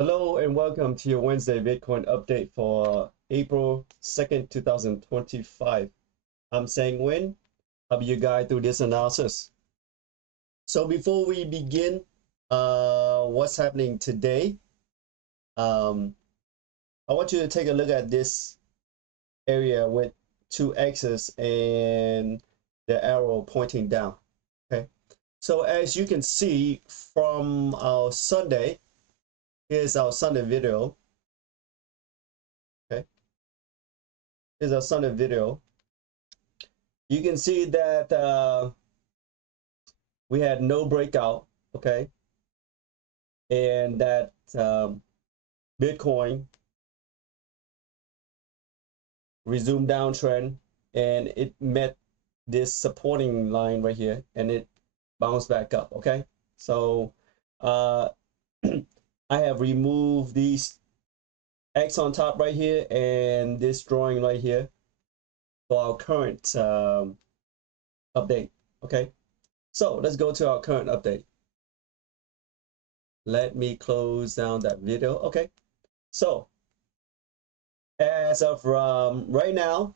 Hello and welcome to your Wednesday Bitcoin update for April 2nd, 2025. I'm saying Nguyen. I'll be your guide through this analysis. So before we begin, what's happening today? I want you to take a look at this area with two X's and the arrow pointing down. Okay. So as you can see from our Sunday, here's our Sunday video. Okay. Here's our Sunday video. You can see that we had no breakout, okay, and that Bitcoin resumed downtrend, and it met this supporting line right here, and it bounced back up. Okay, so I have removed these X on top right here and this drawing right here for our current update. Okay, so let's go to our current update. Let me close down that video. Okay, so as of right now,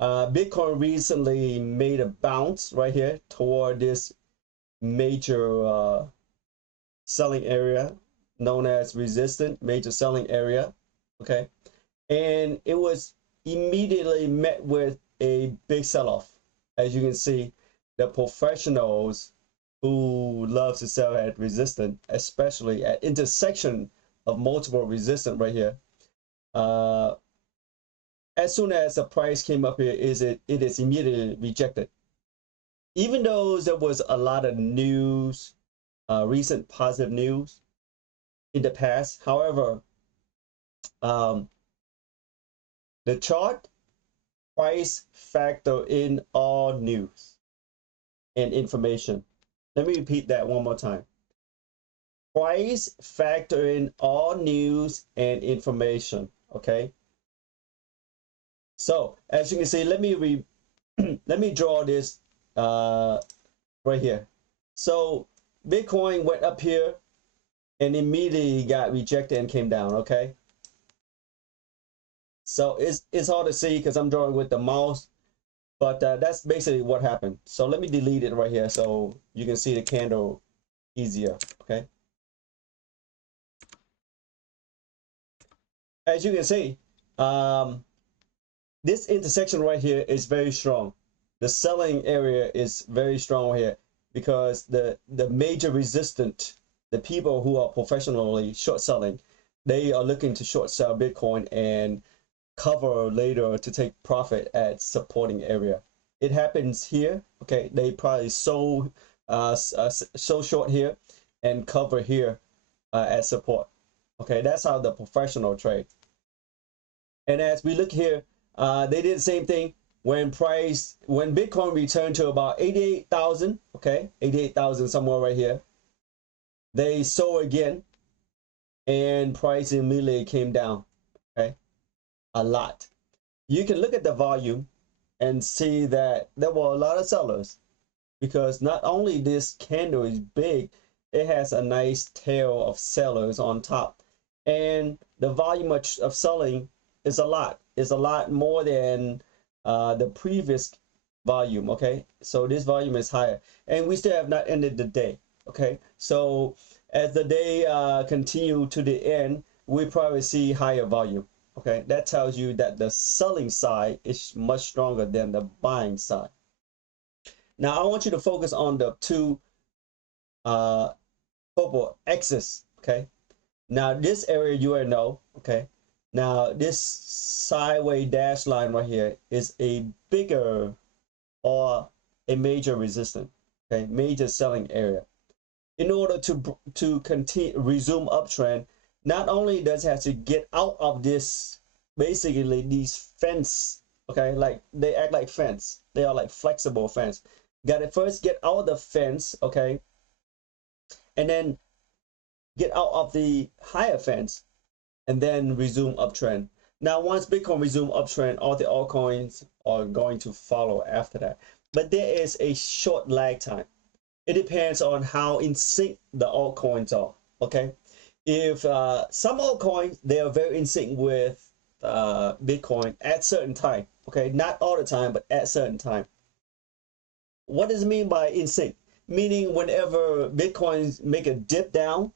Bitcoin recently made a bounce right here toward this major selling area known as resistant major selling area. Okay, and it was immediately met with a big sell-off. As you can see, the professionals who love to sell at resistant, especially at intersection of multiple resistance right here, as soon as the price came up here, it is immediately rejected. Even though there was a lot of news, recent positive news in the past, however, the chart price factor in all news and information. Let me repeat that one more time. Price factor in all news and information. Okay. So as you can see, let me draw this right here. So Bitcoin went up here and immediately got rejected and came down. Okay. So it's hard to see because I'm drawing with the mouse, but that's basically what happened. So let me delete it right here so you can see the candle easier. Okay. As you can see, this intersection right here is very strong. The selling area is very strong here because the major resistant, the people who are professionally short selling, they are looking to short sell Bitcoin and cover later to take profit at supporting area. It happens here. Okay, they probably sold so short here and cover here at support. Okay, that's how the professional trade. And as we look here, they did the same thing when Bitcoin returned to about 88,000. Okay, 88,000 somewhere right here. They sold again, and price immediately came down. Okay, a lot. You can look at the volume and see that there were a lot of sellers because not only this candle is big, it has a nice tail of sellers on top, and the volume of selling is a lot. It's a lot more than the previous volume. Okay, so this volume is higher, and we still have not ended the day. Okay, so as the day continue to the end, we probably see higher volume. Okay, that tells you that the selling side is much stronger than the buying side. Now I want you to focus on the two purple X's. Okay, now this area you already know. Okay, now this sideways dash line right here is a bigger or a major resistance. Okay, major selling area. In order to continue resume uptrend, not only does it have to get out of this, basically these fence. Okay, like they act like fence. They are like flexible fence. Got to first get out of the fence. Okay, and then get out of the higher fence and then resume uptrend. Now, once Bitcoin resume uptrend, all the altcoins are going to follow after that. But there is a short lag time. It depends on how in sync the altcoins are. Okay. if some altcoins, they are very in sync with Bitcoin at certain time. Okay, not all the time, but at certain time. What does it mean by in sync? Meaning whenever Bitcoins make a dip down,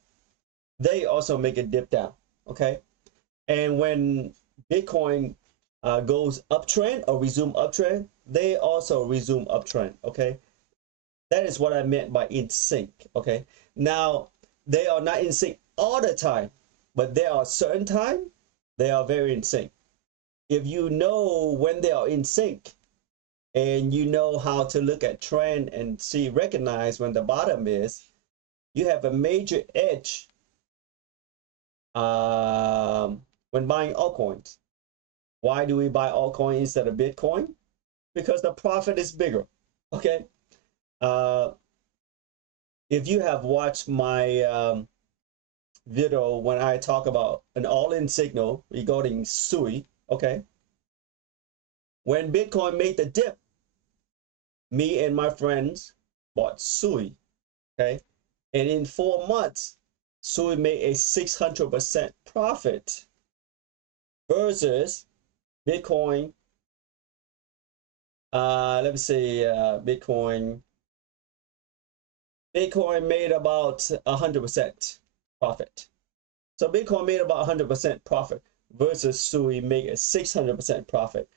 they also make a dip down. Okay, and when Bitcoin goes uptrend or resume uptrend, they also resume uptrend. Okay, that is what I meant by in sync. Okay, now they are not in sync all the time, but there are certain time they are very in sync. If you know when they are in sync and you know how to look at trend and see recognize when the bottom is, you have a major edge when buying altcoins. Why do we buy altcoin instead of Bitcoin? Because the profit is bigger. Okay. Uh, if you have watched my video when I talk about an all-in signal regarding SUI, okay, when Bitcoin made the dip, me and my friends bought SUI, okay, and in 4 months, SUI made a 600% profit versus Bitcoin. Let me see, Bitcoin made about 100% profit. So Bitcoin made about 100% profit versus SUI made a 600% profit.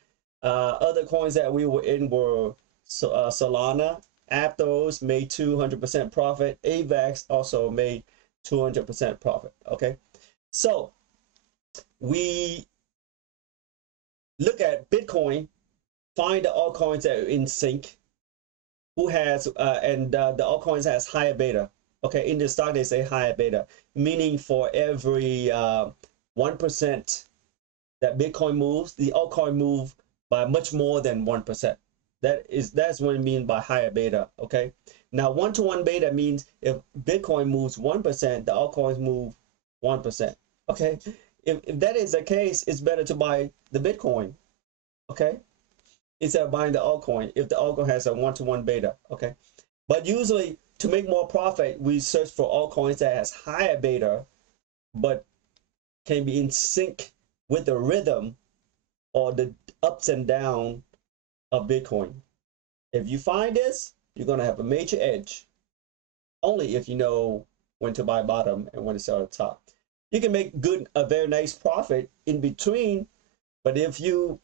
Other coins that we were in were SOLana, Aptos made 200% profit. AVAX also made 200% profit. Okay, so we look at Bitcoin, find the altcoins that are in sync, who has and the altcoins has higher beta. Okay, in the stock they say higher beta, meaning for every 1% that Bitcoin moves, the altcoin move by much more than 1%. That's what I mean by higher beta. Okay, now 1-to-1 beta means if Bitcoin moves 1%, the altcoins move 1%. Okay, if that is the case, it's better to buy the Bitcoin. Okay, instead of buying the altcoin if the altcoin has a 1-to-1 beta. Okay, but usually to make more profit, we search for altcoins that has higher beta, but can be in sync with the rhythm or the ups and downs of Bitcoin. If you find this, you're going to have a major edge only if you know when to buy bottom and when to sell at the top. You can make a very nice profit in between, but if you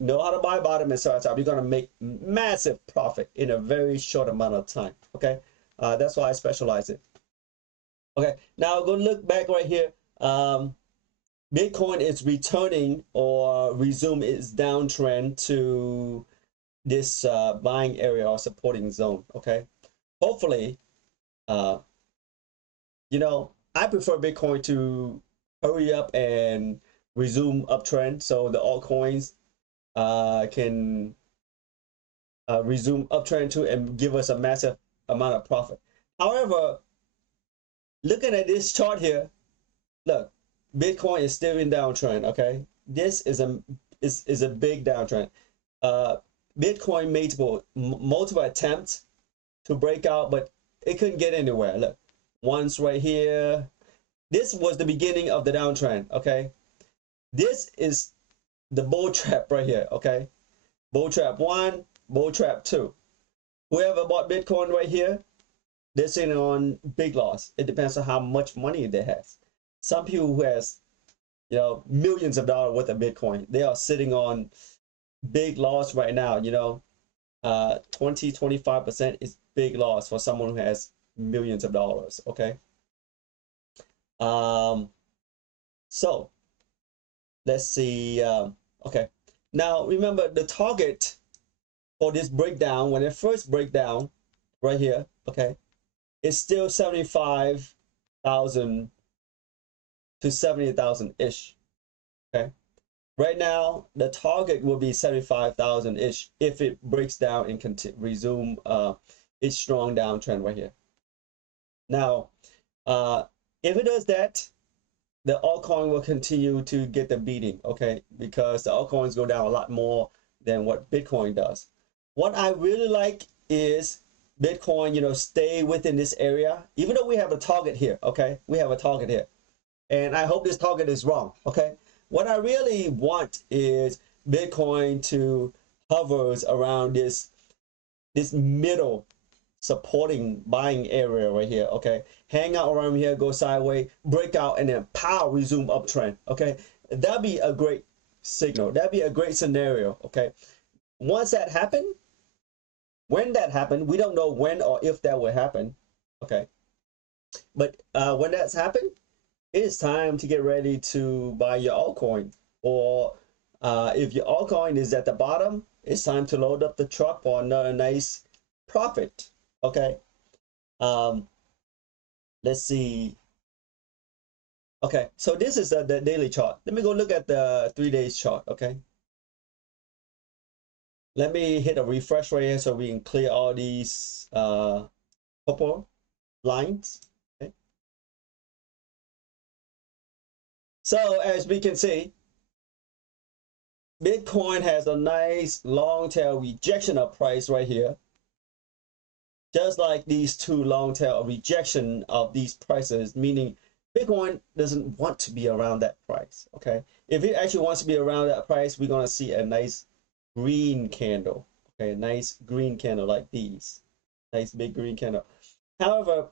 know how to buy bottom and sell at top, you're going to make massive profit in a very short amount of time. Okay, that's why I specialize it. Okay, now go look back right here. Bitcoin is returning or resume its downtrend to this buying area or supporting zone. Okay, hopefully, you know, I prefer Bitcoin to hurry up and resume uptrend so the altcoins can resume uptrend too and give us a massive amount of profit. However, looking at this chart here, look, Bitcoin is still in downtrend. Okay, this is a big downtrend. Bitcoin made multiple attempts to break out, but it couldn't get anywhere. Look, once right here. This was the beginning of the downtrend. Okay, this is the bull trap right here. Okay, bull trap 1, bull trap 2. Whoever bought Bitcoin right here, they're sitting on big loss. It depends on how much money they have. Some people who has, you know, millions of dollars worth of Bitcoin, they are sitting on big loss right now. You know, 20-25% is big loss for someone who has millions of dollars. Okay. So let's see. Okay. Now remember the target for this breakdown, when it first break down right here, okay, it's still 75,000 to 70,000 ish. Okay. Right now, the target will be 75,000 ish if it breaks down and resume its strong downtrend right here. Now, if it does that, the altcoin will continue to get the beating, okay, because the altcoins go down a lot more than what Bitcoin does. What I really like is Bitcoin, you know, stay within this area, even though we have a target here, okay, we have a target here. And I hope this target is wrong. Okay. What I really want is Bitcoin to hovers around this middle supporting buying area right here. Okay. Hang out around here, go sideways, break out, and then pow, resume uptrend. Okay. That'd be a great signal. That'd be a great scenario. Okay. Once that happened, when that happened, we don't know when or if that will happen. Okay. But when that's happened, it is time to get ready to buy your altcoin. Or if your altcoin is at the bottom, it's time to load up the truck for another nice profit. Okay. Um, let's see. Okay, so this is the daily chart. Let me go look at the 3 days chart. Okay. Let me hit a refresh right here so we can clear all these purple lines. Okay. So as we can see, Bitcoin has a nice long tail rejection of price right here. Just like these two long tail rejection of these prices, meaning Bitcoin doesn't want to be around that price. Okay. If it actually wants to be around that price, we're going to see a nice green candle. Okay. A nice green candle like these. Nice big green candle. However,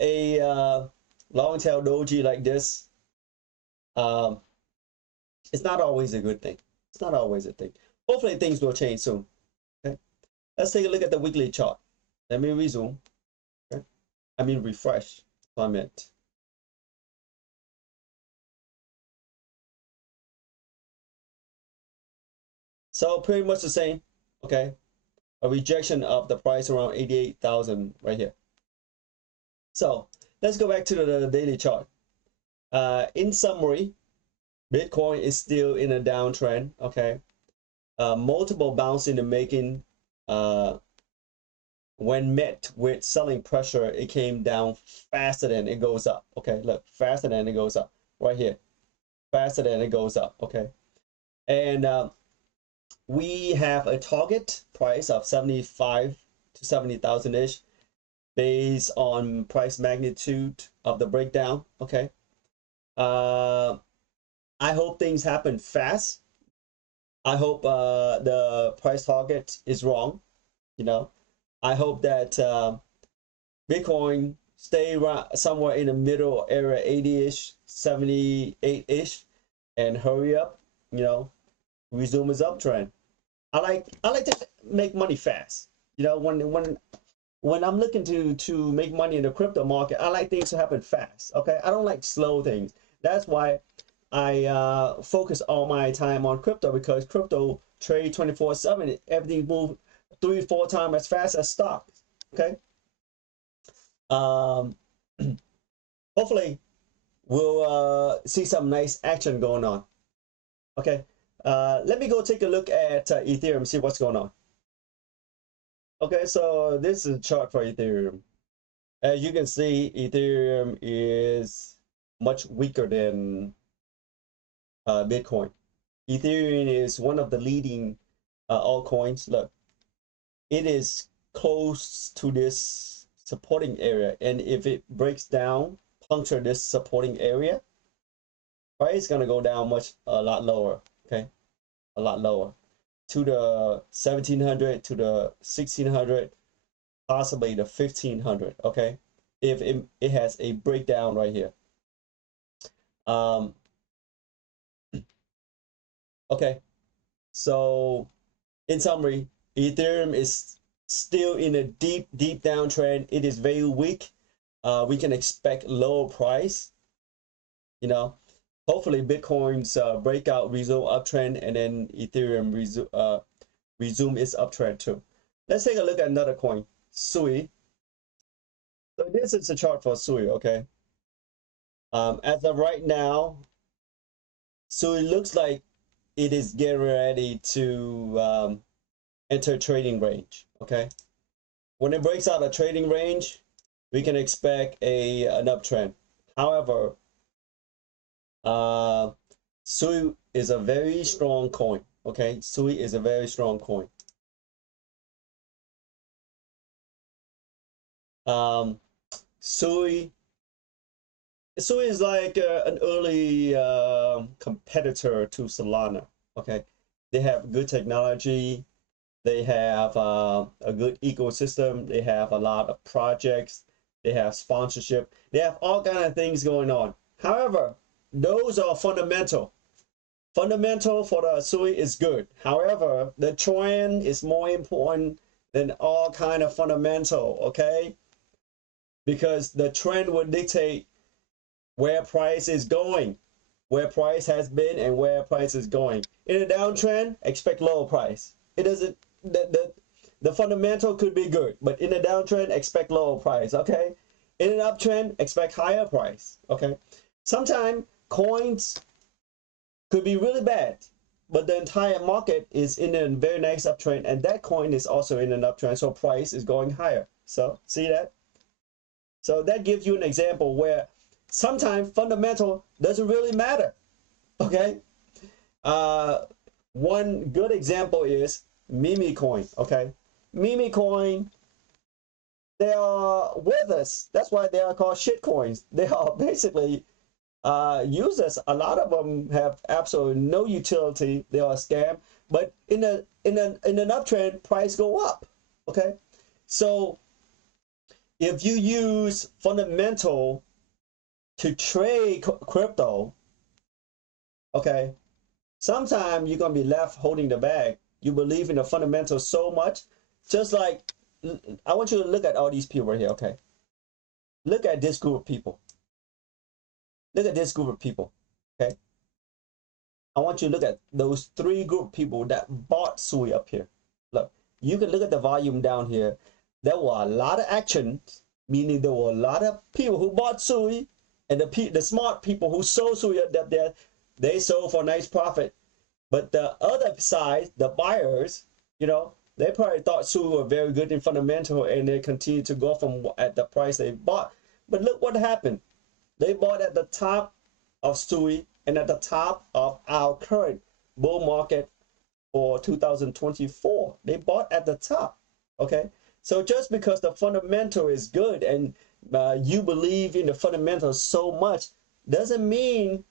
a long tail doji like this, um, it's not always a good thing. It's not always a thing. Hopefully things will change soon. Okay. Let's take a look at the weekly chart. Let me resume. Okay. I mean refresh. I meant. So pretty much the same. Okay. A rejection of the price around 88,000 right here. So let's go back to the daily chart. In summary, Bitcoin is still in a downtrend. Okay. Multiple bounce in the making. When met with selling pressure, it came down faster than it goes up. Okay, look, faster than it goes up right here, faster than it goes up. Okay, and we have a target price of 75 to 70,000 ish based on price magnitude of the breakdown. Okay, I hope things happen fast. I hope the price target is wrong. You know, I hope that Bitcoin stay somewhere in the middle area, 80-ish, 78-ish, and hurry up, you know, resume its uptrend. I like to make money fast. You know, when I'm looking to make money in the crypto market, I like things to happen fast. Okay, I don't like slow things. That's why I focus all my time on crypto, because crypto trade 24/7. Everything move 3-4 times as fast as stocks. Okay. Um, hopefully we'll see some nice action going on. Okay. Let me go take a look at Ethereum, see what's going on. Okay, so this is a chart for Ethereum. As you can see, Ethereum is much weaker than Bitcoin. Ethereum is one of the leading altcoins. Look, it is close to this supporting area, and if it breaks down, puncture this supporting area, price is gonna go down a lot lower. Okay, a lot lower to the 1700, to the 1600, possibly the 1500. Okay, if it has a breakdown right here. Um, okay, so in summary, Ethereum is still in a deep downtrend. It is very weak. We can expect lower price. You know, hopefully Bitcoin's breakout resume uptrend, and then Ethereum resume its uptrend too. Let's take a look at another coin, SUI. So this is a chart for SUI. Okay. As of right now, SUI looks like it is getting ready to enter trading range. Okay. When it breaks out a trading range, we can expect an uptrend. However, SUI is a very strong coin. Okay, SUI is a very strong coin. SUI SUI is like an early competitor to Solana. Okay, they have good technology. They have a good ecosystem. They have a lot of projects. They have sponsorship. They have all kind of things going on. However, those are fundamental. Fundamental for the SUI is good. However, the trend is more important than all kind of fundamental. Okay, because the trend will dictate where price is going, where price has been, and where price is going. In a downtrend, expect lower price. It doesn't. The fundamental could be good, but in a downtrend, expect lower price. Okay. In an uptrend, expect higher price. Okay. Sometimes coins could be really bad, but the entire market is in a very nice uptrend, and that coin is also in an uptrend, so price is going higher. So see that? So that gives you an example where sometimes fundamental doesn't really matter. Okay. One good example is meme coin. Okay. Meme coin, they are with us. That's why they are called shit coins. They are basically users. A lot of them have absolutely no utility. They are a scam. But in an uptrend, price go up. Okay. So if you use fundamental to trade crypto, okay, sometimes you're gonna be left holding the bag. You believe in the fundamentals so much, just like I want you to look at all these people right here. Okay, look at this group of people. Look at this group of people. Okay, I want you to look at those three group of people that bought SUI up here. Look, you can look at the volume down here. There were a lot of actions, meaning there were a lot of people who bought SUI, and the smart people who sold SUI up there, they sold for a nice profit. But the other side, the buyers, they probably thought SUI were very good in fundamental, and they continued to go from at the price they bought. But look what happened. They bought at the top of SUI and at the top of our current bull market for 2024. They bought at the top. Okay. So just because the fundamental is good and you believe in the fundamentals so much doesn't mean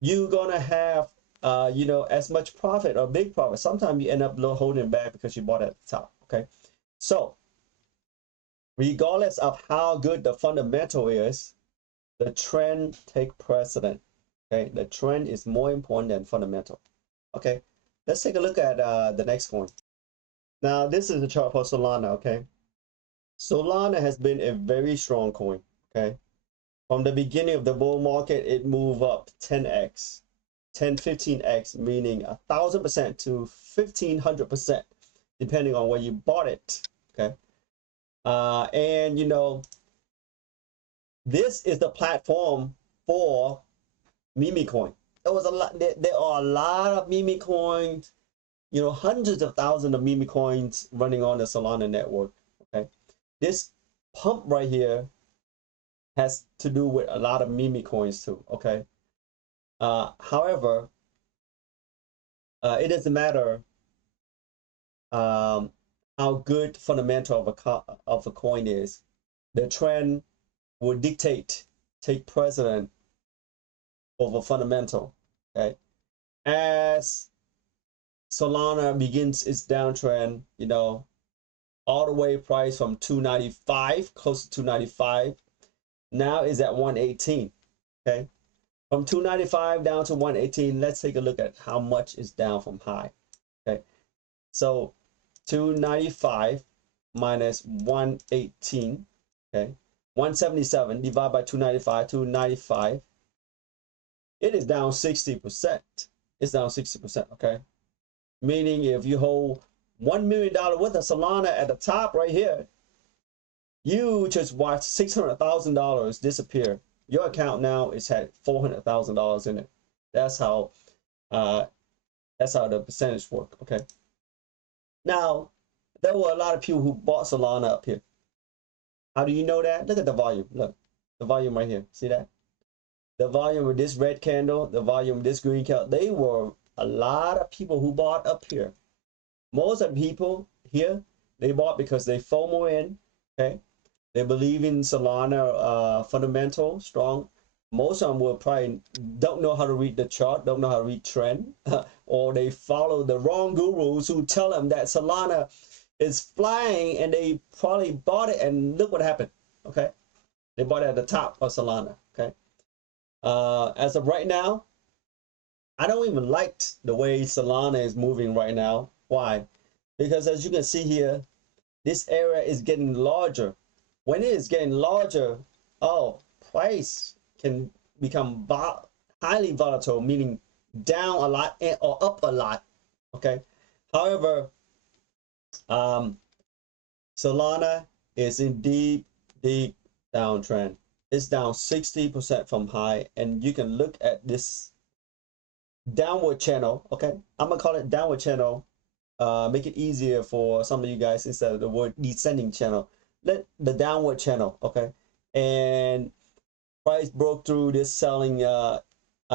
you're gonna have as much profit or big profit. Sometimes you end up holding back because you bought at the top. Okay. So regardless of how good the fundamental is, the trend take precedent. Okay, the trend is more important than fundamental. Okay, let's take a look at the next coin. Now this is the chart for Solana. Okay, Solana has been a very strong coin. Okay, from the beginning of the bull market, it moved up 10x, 15x, meaning 1,000% to 1,500%, depending on where you bought it. Okay, and this is the platform for meme coin. There are a lot of meme coins, hundreds of thousands of meme coins running on the Solana network. Okay, this pump right here has to do with a lot of meme coins too. Okay, however, it doesn't matter how good fundamental of a coin is. The trend will take precedent over fundamental. Okay, as Solana begins its downtrend, all the way price from 295, close to 295, now is at 118. Okay, from 295 down to 118. Let's take a look at how much is down from high. Okay, so 295 minus 118. Okay, 177 divided by 295, 295. It is down 60%. It's down 60%. Okay, meaning if you hold $1 million worth of Solana at the top right here, you just watch $600,000 disappear. Your account now is at $400,000 in it. That's how the percentage work. Okay. Now there were a lot of people who bought Solana up here. How do you know that? Look at the volume. Look, the volume right here. See that? The volume of this red candle, the volume of this green candle. They were a lot of people who bought up here. Most of the people here, they bought because they FOMO in. Okay, they believe in Solana fundamental strong. most of them will probably don't know how to read the chart, don't know how to read trend, or they follow the wrong gurus who tell them that Solana is flying, and they probably bought it, and look what happened. Okay, they bought it at the top of Solana. Okay, as of right now, I don't even like the way Solana is moving right now. Why? Because as you can see here, this area is getting larger. When it is getting larger, oh, price can become highly volatile, meaning down a lot or up a lot. Okay. However, Solana is in deep downtrend. It's down 60% from high, and you can look at this downward channel. Okay, I'm gonna call it downward channel. Make it easier for some of you guys instead of the word descending channel. Let the downward channel. Okay, and price broke through this selling. I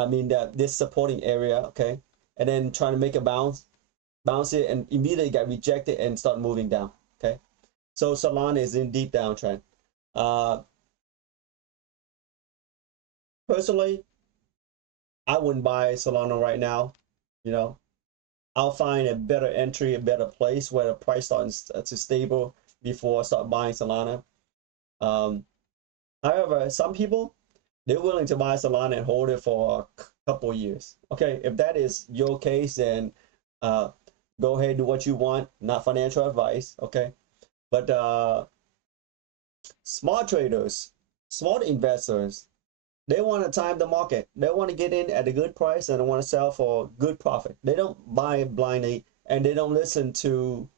mean that this supporting area. Okay, and then trying to make a bounce it, and immediately got rejected and start moving down. Okay, so Solana is in deep downtrend. Personally, I wouldn't buy Solana right now. You know, I'll find a better entry, a better place where the price starts to stable before I start buying Solana. However, some people, they're willing to buy Solana and hold it for a couple years. Okay, if that is your case, then go ahead and do what you want. Not financial advice. Okay, but smart traders, smart investors, they want to time the market. They want to get in at a good price and they want to sell for good profit. They don't buy blindly, and they don't listen to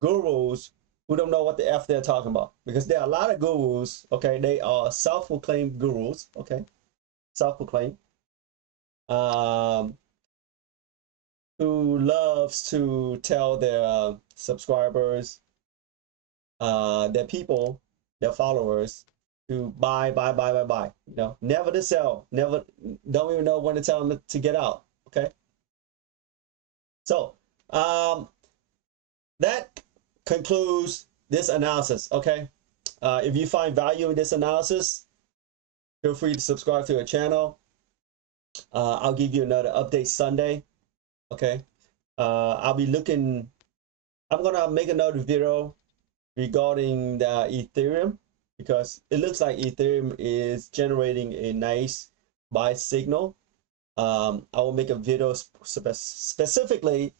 gurus who don't know what the F they're talking about. Because there are a lot of gurus, okay? They are self-proclaimed gurus, okay? Self-proclaimed. Who loves to tell their subscribers, their people, their followers, to buy. You know, never to sell. Never, don't even know when to tell them to get out. Okay. So that concludes this analysis. Okay. If you find value in this analysis, feel free to subscribe to our channel. I'll give you another update Sunday. Okay. I'll be looking. I'm gonna make another video regarding the Ethereum, because it looks like Ethereum is generating a nice buy signal. I will make a video specifically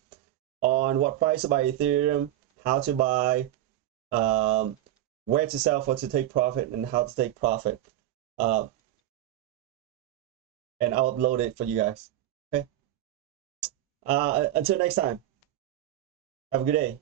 on what price to buy Ethereum, how to buy, where to sell for to take profit, and how to take profit. And I'll upload it for you guys. Okay. Until next time, have a good day.